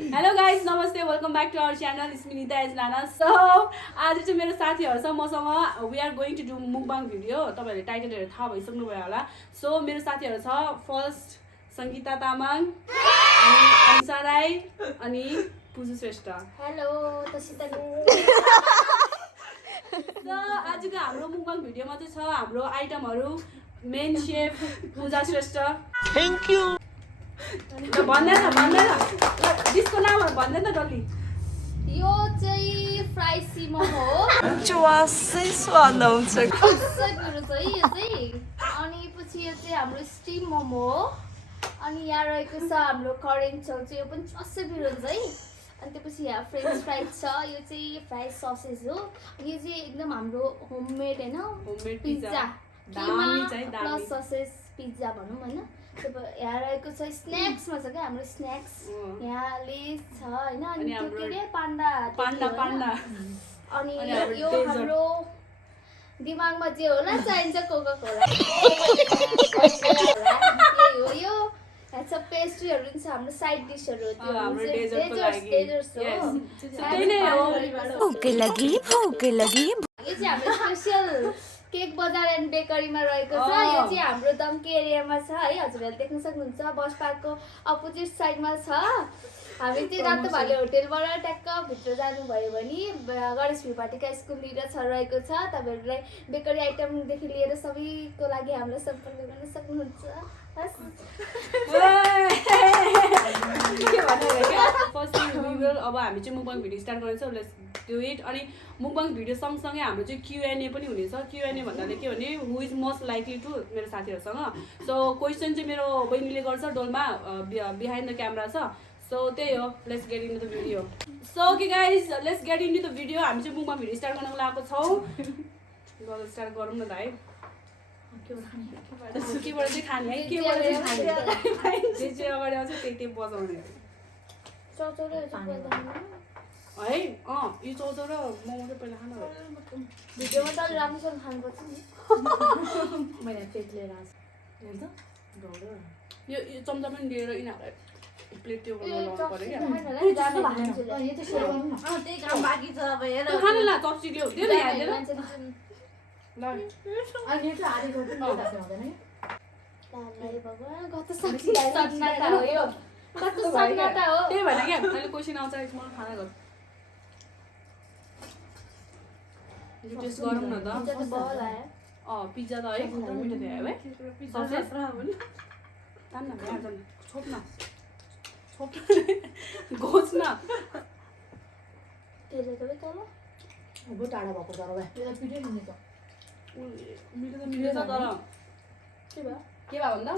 Hello guys, namaste, welcome back to our channel. It's me Nita Nana. So, आज चाहिँ मेरो साथीहरु छ मसँग we are going to do mukbang video. तपाईहरुले टाइटल हेरेर थाहा भइसक्नु भयो होला. So, मेरो साथीहरु छ फर्स्ट संगीता तामाङ, अनि अनिसा राई, अनि पुजु श्रेष्ठ. हेलो तसितनु. So, आजको हाम्रो mukbang भिडियोमा चाहिँ छ हाम्रो आइटमहरु main chef Puja Shrestha. Thank you. भन्दै न डिस्को नामहरु भन्दै न डल्ली. यो चाहिँ फ्राई सी मोमो हो. चुवासै स्वाद आउँछ. सबै मेरो चाहिँ यो चाहिँ अनि पछि यो चाहिँ हाम्रो स्टीम मोमो हो. अनि यहाँ रहेको छ हाम्रो करेन्ट छेउ यो पनि चस्सै बिरो हुन्छ है. अनि त्यसपछि यहाँ फ्रेन्च फ्राइज छ. यो चाहिँ फ्राई ससेज हो. अनि यो चाहिँ एकदम हाम्रो होममेड हैन होममेड पिज्जा. दामी चाहिँ दामी प्लस ससेज पिज्जा भनौँ हैन. यहाँ रहेको छ स्न्याक्समा छ क्या हाम्रो स्न्याक्स. यहाँ लेस छ हैन. अनि त्यो के रे पान्डा पान्डा अनि यो हाम्रो दिमागमा जे होला चाहिन्छ कोका कोला. हो यो सब पेस्ट्रीहरु पनि छ हाम्रो साइड डिशहरु हो. त्यो हाम्रो डेजर्टको लागि त्यही नै हो. भूख लगी. यो चाहिँ हाम्रो स्पेशल केक बजार एन्ड बेकरीमा रहेको छ. यो चाहिँ हाम्रो दमकी एरियामा छ है. हजुरहरूले देख्न सक्नुहुन्छ बस पार्कको अपोजिट साइडमा छ. हामी चाहिँ रातो भाले होटेलबाट ट्याक्क भित्र जानुभयो भने गणेश भिपाटीका स्कुल लिएर छ रहेको छ. तपाईँहरूलाई बेकरी आइटमदेखि लिएर सबैको लागि हामीलाई सम्पर्क गर्न सक्नुहुन्छ. अब हामी चाहिँ मुकबाङ भिडियो स्टार्ट गर्छौँ. Let's do it. अनि मुकबाङ भिडियो सँगसँगै हाम्रो चाहिँ Q&A पनि हुनेछ. Q&A भन्नाले के भने who is most likely to मेरो साथीहरूसँग. सो क्वेसन चाहिँ मेरो बहिनीले गर्छ डोलमा बिहाइन्ड द क्यामेरा छ. सो त्यही हो. Let's get into the video. So okay guys let's get into the video. हामी चाहिँ मुकबाङ भिडियो स्टार्ट गर्न लागेको छौँ. स्टार्ट गरौँ न त है. केबाट चाहिँ खाने है केबाट चाहिँ खाने जे चाहिँ अगाडि आउँछ त्यही बजाउने है. यो चौचौ र मोमो चाहिँ पहिला खानु हो. भिडियोमा त राम्रोसँग खानुपर्छ नि. मैले प्लेट लिएर आएको यो चम्चा पनि लिएर यिनीहरूलाई प्लेट त्यो लगाउनु पर्यो क्या. त्यही काम बाँकी छ अब हेर. खानु ल चप्स्टिक ल्याऊ. दे न यहाँ दे न. ल अनि चाहिँ आधी रोटी लिँदा हुँदैन नि. भगवान कस्तो सन्नाटा हो यो. कस्तो सन्नाटा हो. त्यही भएर क्या अहिले क्वेसन आउँछ मलाई खाना गर. टेस्ट गरौँ न त. पिज्जा त है खतरा मिठो थियो है. ससेज तान न यहाँ जान छोप न गोच न. त्यसले त तल अब टाढा भएको जरा भाइ त्यसलाई पिटै दिने त. मिठो त मिठो छ तर के भयो भन्दा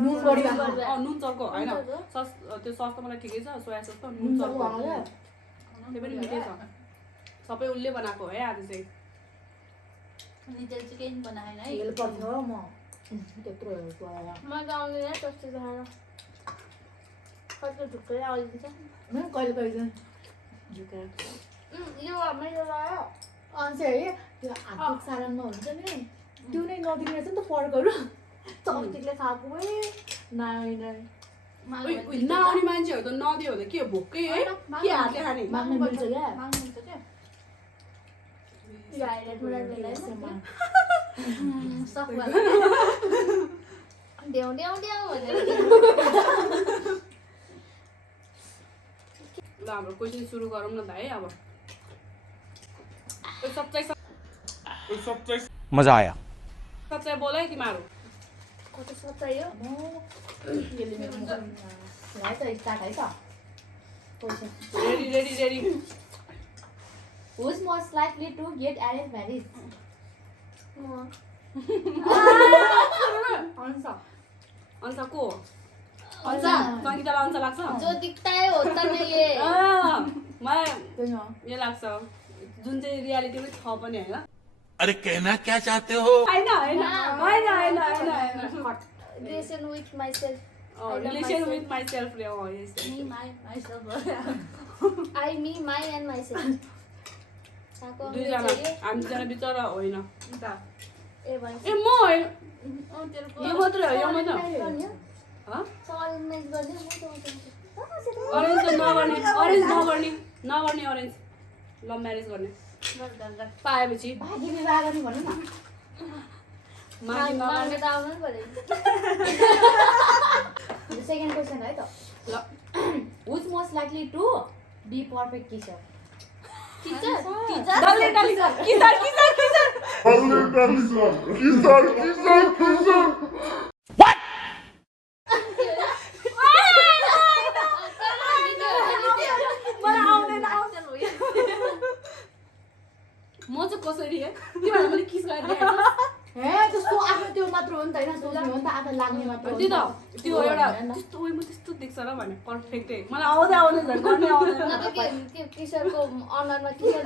नुन बढी भएको. नुन चर्को होइन सस. त्यो सस त मलाई ठिकै छ. सोया सस त नुन चर्को त्यो पनि मिठै छ. सबै उसले बनाएको है आज चाहिँ. निजल चिकन बनाएन है. हेल्प गर्छ म त्यत्रो गएर. म त आउँदैन टस्टी खाएर. कस्तो ढुक्कै आउँदिन्छ. म कहिले चाहिँ झुकेर यो मेरो लायो. अन्से है त्यो हातको सारानमा हुन्छ नि त्यो नै नदिने रहेछ नि त फर्कहरू. चप्स्टिकले खाएको है नाइ नआउने मान्छेहरू त नदियो भने के हो भोकै है. के हातले खाने माग्नु मिल्छ क्या. माग्नुहुन्छ क्या. यो हाइलाइट बनाइदिनु सक्ला ड्याउ ड्याउ ड्याउ भनेर. ल हाम्रो क्वेसन सुरु गरौँ न त है. अब मजा आया. सच्चाइ बोल है तिमीहरू. कस्तो सच्चाइ हो. यसले मेरो है त स्टार्ट है त. Ready ready ready. Who is most likely to get arranged marriage? ANSA को हो. अन्सा सङ्गीतालाई अन्सा लाग्छ. जो दिखता है होता नहीं है. मलाई यो लाग्छ जुन चाहिँ रियालिटी पनि छ पनि होइन. अरे कहना क्या चाहते हो. होइन होइन होइन होइन होइन होइन. Relation with myself. Relation with myself रे. Me, myself. I, me, my and myself. दुईजना हामी दुईजना बिचरा होइन. ए भन्छ. ए म होइन यो मात्रै हो यो मात्रै. सवाल मेज गर्ने म त अरेन्ज त नगर्ने नगर्ने अरेन्ज लभ म्यारेज गर्ने पाएपछि भागी विवाह गर्ने भनौँ न माग्नु त आउनु पर्यो सेकेन्ड क्वेसन है त ल Who's most likely to be perfect kisser? Teacher डल्ले डल्ले किसर म चाहिँ कसरी है तिमीहरूलाई मैले किस गरेर देखाएको हे त्यसको आफ्नो त्यो मात्र हो नि त होइन सोच्ने हो नि त आफू लाग्ने मात्र हो नि त्यो त। त त्यो एउटा त्यस्तो ओइ म त्यस्तो देख्छ र भने पर्फेक्टै मलाई आउँदै झन् गर्नै आउँदैन न त के किशोरको अनुहारमा किशोर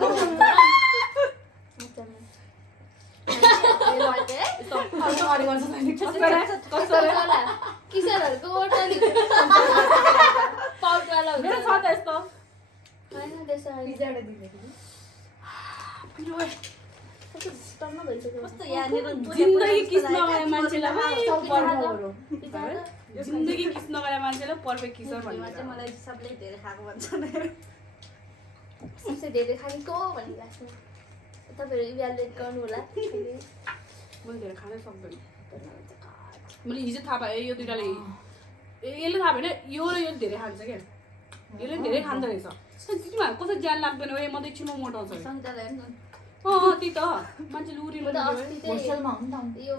यस्तो अगाडि गर्छ कसरी किशोरहरूको ओटली पाउटवाला मेरो छ त यस्तो होइन त्यसो पिज्जाबाट दिने कि? टन्न भइसक्यो जिन्दगी किस नगरे मान्छेलाई पर्फेक्टहरू। जिन्दगी किस नगरे मान्छेलाई पर्फेक्ट किसर भन्छ सबसे धेरै खानेको भनिरहेको छु तपाईँहरू इभ्यालुएट गर्नु होला मैले धेरै खानै सक्दैन मैले हिजो थाहा पाएँ यो दुइटाले यसले थाहा भएन यो र यो धेरै खान्छ क्या यसले धेरै खाँदो रहेछ तिमीहरू कसरी ज्यान लाग्दैन ए म त एकछिनमा मोटाउँछ त्यही त मान्छेले उरिनु म त अस्ति चाहिँ होस्टेलमा हो नि त। यो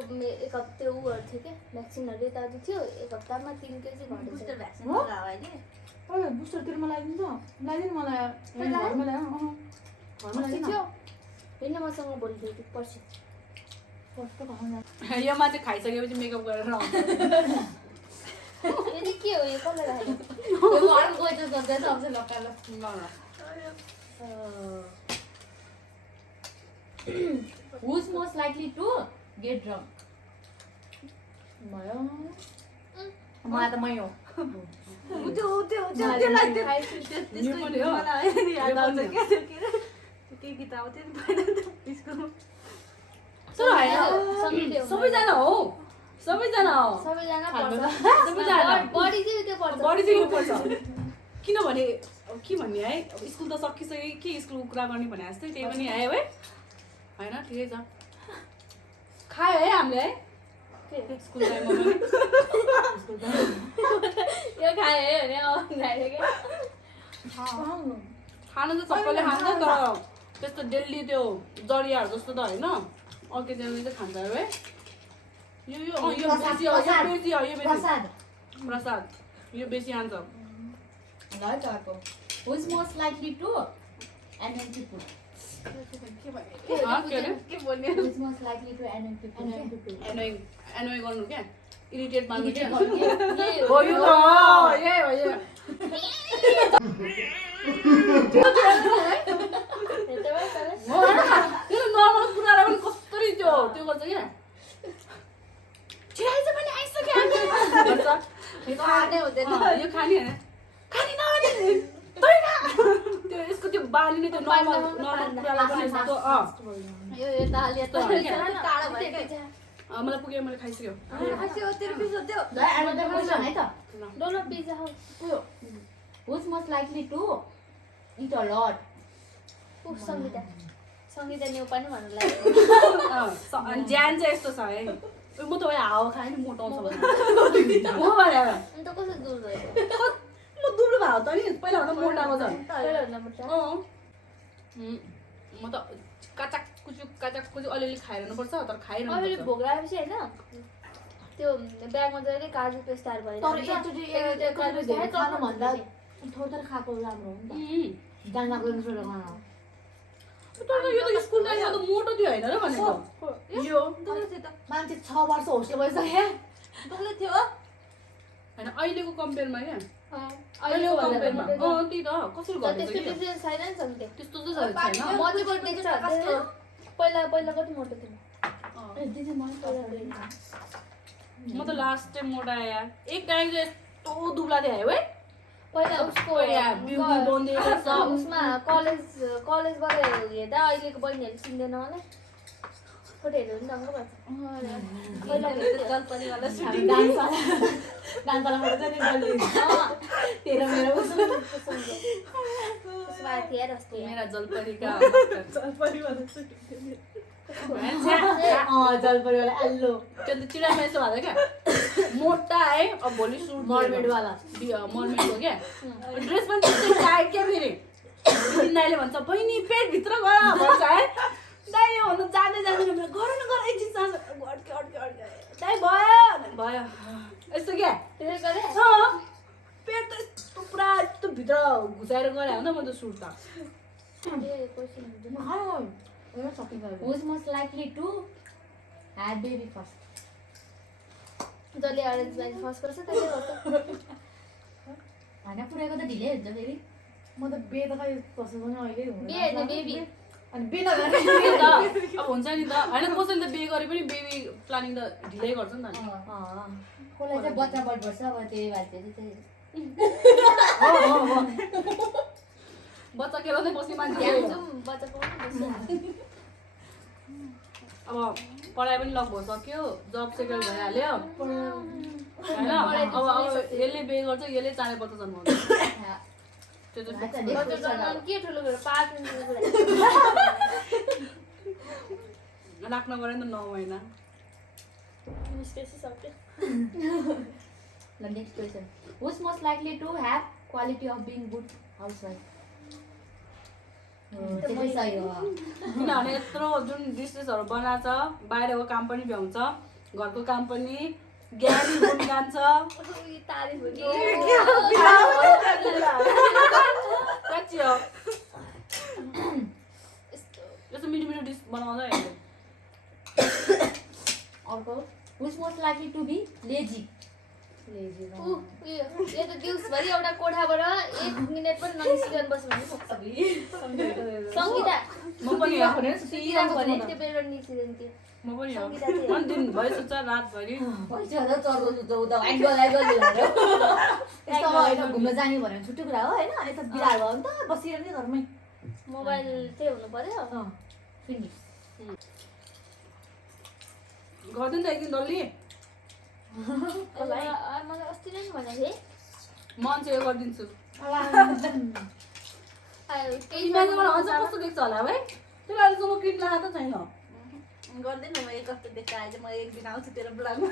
एक हप्ता उहरू थियो क्या भ्याक्सिनहरू यताउति थियो एक हप्तामा 3 केजी घटेछ ओइ बुस्टरतिर मलाई लगाइदिन्छ लगाइदिनु मलाई घरमा ल्याऊ घरमा अस्ति ल्याइदिनु थियो होइन मसँग भोलि थियो पर्सि कस्तो घरमा यो मान्छे खाइसकेपछि मेकअप गरेर आउँछ यदि के हो यो कसलाई राखेको यो घर गएछ सधैँ सबसे लकालो Who's most likely to get drunk? मलाई त मै हो यो पनि हो तर होइन सबैजना हो सबैजना बढी चाहिँ त्यो पर्छ बढी चाहिँ यो पर्छ किनभने के भन्ने है अब स्कुल त सकिसक्यो के स्कुलको कुरा गर्ने भने जस्तै त्यही पनि आयो है होइन ठिकै छ खायो है हामीले है स्कुल टाइममा पनि यो खायो है भने खायो क्या खानु त सबैले खान्छ तर त्यस्तो डेली त्यो जरियाहरू जस्तो त होइन अकेजनली चाहिँ खान्छ है यो बेसी प्रसाद यो बेसी खान्छ ल है चर्को Who's most likely to annoy people? के भन्ने Who's most likely to annoy people? एनोय गर्नु क्या इरिटेट पार्नु क्या यही हो यो त यही हो यो त्यो नर्मल कुरालाई पनि कसरी त्यो गर्छ क्या छिराइज पनि आइसक्यो भन्छ खाने हुँदैन यो खाने होइन खाने नखाने त्यो यसको त्यो बाली नै त्यो नर्मल कुरालाई पनि यस्तो यो दालिया त टाढा भयो क्या मलाई पुग्यो मैले खाइसक्यो ल another question है त डोलो पिज्जा हो Who's most likely to eat a lot? Sangita new पनि भन्नु लाग्यो ज्यान चाहिँ यस्तो छ है म त हावा खाएँ नि मोटाउँछ भने हो भने अन्त कसरी दूर भयो म दुब्लो भएको त नि पहिला भन्दा मोटाएको छ पहिला भन्दा मोटा म त काचाक कुचुक अलिअलि खाइरहनुपर्छ तर खाइरहनु अहिले भोक लागेपछि होइन त्यो ब्यागमा जहिले काजु पेस्टाहरू भयो तर एकचोटि धेरै खानुभन्दा थोरै खाएको राम्रो हो नि त जान लाग्दैन छोडेर खान तर यो त स्कुल टाइममा त मोटो थियो होइन र भनेको यो मान्छे 6 वर्ष होस्टेल भइसक्यो होइन अहिलेको कम्पेयरमा क्या अहिलेको कम्पेयरमा त्यही त कसरी घटेछ त्यस्तो कि डिफ्रेन्स छैन नि सङ्गीता त्यस्तो त छैन मजाको देख्छ पहिला कति मोटो थियो म त लास्ट टाइम मोटा यार एक टाइम चाहिँ यस्तो दुब्ला थियो है पहिला उसको उसमा कलेजबाट हेर्दा अहिलेको बहिनीहरू चिन्दैन मलाई फोटोहरू पनि दङ्ग पर्छ जलपरीवाला हामी डान्सवाला फोटो चाहिँ नि डल्ली तेरो मेरो त्यसमा थिए रस्ते मेरा जलपरीका जलपरीवाला त्यो जलपरीवाला एल्लो त चिडामा यस्तो भएको क्या मोटा है अब भोलि सुट मर्मेडवाला मर्मेडको क्या ड्रेस पनि त्यस्तै टाइट क्या फेरि दाइले भन्छ बहिनी पेटभित्र गर भन्छ है दाइ यो भन्नु जाँदै जाँदैन गर न गर एकछिन सास अड्के अड्के अड्के दाइ भयो भयो यस्तो क्या त्यसै गरे पेट त यस्तो पुरा यस्तो भित्र घुसाएर गरे हो म त सुट त Who's most likely to have baby first? जसले अरेन्ज म्यारेज फर्स्ट गर्छ त्यसले गर्छ होइन पुऱ्याएको त ढिलै हुन्छ फेरि म त बे त खै कसो पनि अहिले हुँदैन बे होइन बेबी अनि बे नगरेर अब हुन्छ नि त होइन कसैले त बे गरे पनि बेबी प्लानिङ त ढिलै गर्छ नि त कसलाई चाहिँ बच्चा बढ्छ अब त्यही भएर चाहिँ बच्चा खेलाउँदै बस्ने मान्छे बच्चा पाउनु अब पढाइ पनि लक भइसक्यो जब सेटल भइहाल्यो होइन अब यसले बे गर्छ यसले 4.50 जन्माउँछ त्यो चाहिँ बच्चा जन्माउनु के ठुलो कुरो 5 राख्न पऱ्यो नि त 9 महिना निस्केपछि सक्यो The next question. Who's most likely to have quality of being good housewife? किनभने यत्रो जुन डिसेसहरू बनाएको छ बाहिरको काम पनि भ्याउँछ घरको काम पनि ज्ञानी गुण गान्छ तारिफ हो कच्ची हो यस्तो मिठो मिठो डिस बनाउँछ हेर्नु अर्को who's most likely to be lazy? यो त दिउँसभरि एउटा कोठाबाट 1 मिनेट पनि ननिस्किन बस्यो भने सक्छ सङ्गीता म पनि हो भने त्यो बेला निस्किँदैन त्यो म पनि हो अनि दिन भइ सुत्छ रातभरि घुम्न जाने भनेर छुट्टै कुरा हो होइन यता बिरार भयो नि त बसिरहने घरमै मोबाइल चाहिँ हुनु पर्यो फिनिस गर्दैन त एकदिन डल्ली मलाई अस्ति नै भनेको थिएँ मन चाहिँ गरिदिन्छु त्यही इमाजिन मलाई अझ कस्तो देख्छ होला है त्यो अहिलेसम्म क्रिम लगाएको त छैन गर्दैन म एक हप्ता देखि आएछ म एक दिन आउँछु तेरो ब्लगमा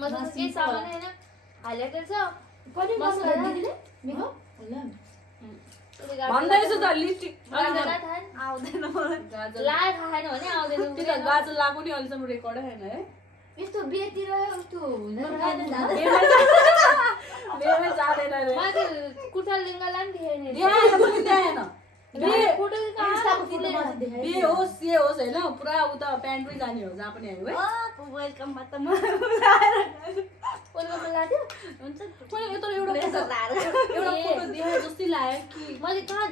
मसँग केही सामान होइन हालेको छ भन्दैछु त लिपस्टिक आउँदैन मलाई लाएर खाएन भने आउँदैन त्यो त गाजर लगाएको नि अहिलेसम्म रेकर्डै छैन है यस्तो बेतिर यस्तो हुँदैन बेमै जाँदैन रे मैले कुर्ता लेङ्गालाई पनि देखेँ नि देखाएन पनि देखाएन फोटो कहाँ बे होस् जे होस् होइन पुरा उता प्यान्टमै जाने हो जहाँ पनि आयो है वेलकममा त म ओल्कोमा लाग्यो हुन्छ मैले यत्रो एउटा ब्लेजर लाएर एउटा फोटो देखाए जस्तै लाग्यो कि मैले कहाँ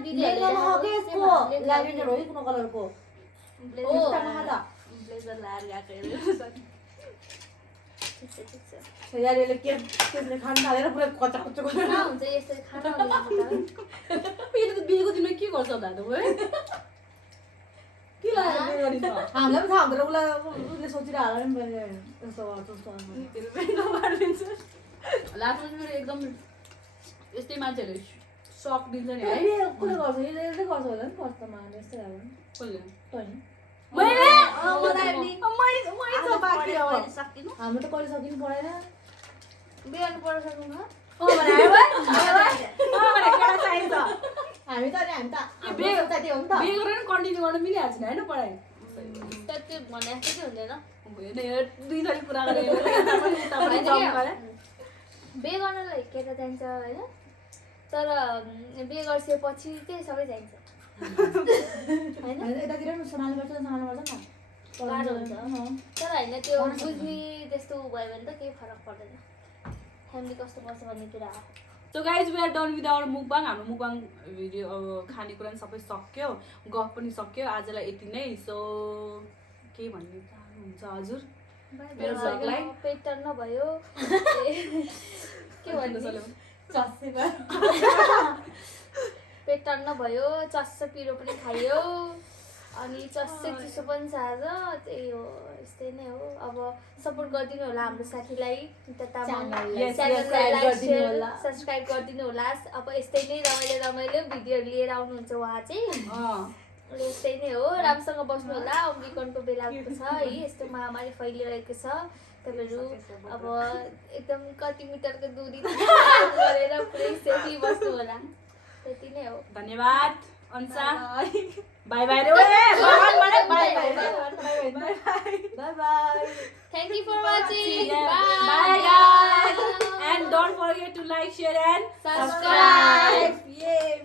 ल्याभेन्डर हो कुन कलरको ब्लेजर लाएर गएको यारले के त्यसले खान थालेर पुरा कच्चा कच्चा कहाँ हुन्छ यसरी खाना यो त बिहेको दिनमा के गर्छ दाजु है के लाग्यो बे गरी त हामीलाई पनि थाहा हुँदैन उसले सोचिरहेको होला नि मैले यस्तो लास्टमा चाहिँ मेरो एकदम यस्तै मान्छेहरूले सक दिन्छ नि है कसले गर्छ यसले गर्छ होला नि फर्स्टमा यस्तै लाग्यो नि कसले तैँले मैले हाम्रो त कहिले सकिनु परेन बिहान पढ्न सक्नु हामी त हामी त बे त्यो हो नि त बे गरेर कन्टिन्यू गर्न मिलिहाल्छ नि होइन पढाइ त्यो भने जस्तो चाहिँ हुँदैन दुई थरी पुरा गरेर बे गर्नलाई केटा चाहिन्छ होइन तर बे गरिसकेपछि चाहिँ सबै चाहिन्छ होइन यतातिर पनि सम्हाल्नुपर्छ नि त गाह्रो हुन्छ तर होइन त्यो बुझ्ने त्यस्तो भयो भने त केही फरक पर्दैन फ्यामिली कस्तो पर्छ भन्ने कुरा हो so guys we are done with our mukbang हाम्रो मुकबाङ भिडियो अब खानेकुरा पनि सबै सक्यो गफ पनि सक्यो आजलाई यति नै सो के भन्ने चाहनुहुन्छ हजुर मेरो भ्लगलाई पेट टर्न भयो के भन्नु पेट टन्न भयो, चस्स पिरो पनि खायो, अनि चस्सै चिसो पनि छ आज। त्यही हो, यस्तै नै हो। अब सपोर्ट गरिदिनु होला हाम्रो साथीलाई, च्यानललाई लाइक सेयर सब्सक्राइब गरिदिनु होला। अब यस्तै नै रमाइलो भिडियोहरू लिएर आउनुहुन्छ उहाँ चाहिँ। यस्तै नै हो, राम्रोसँग बस्नु होला। ओम्बिकनको बेला छ है, यस्तो महामारी फैलिरहेको छ। तपाईँहरू अब एकदम कति मिटरको दूरी गरेर पुरै सेफली बस्नु होला। त्यति नै हो। धन्यवाद अन्सा। बाई बाई रे। Bye-bye. Thank you for watching. Bye guys. And don't forget to like, share and Subscribe. Yay.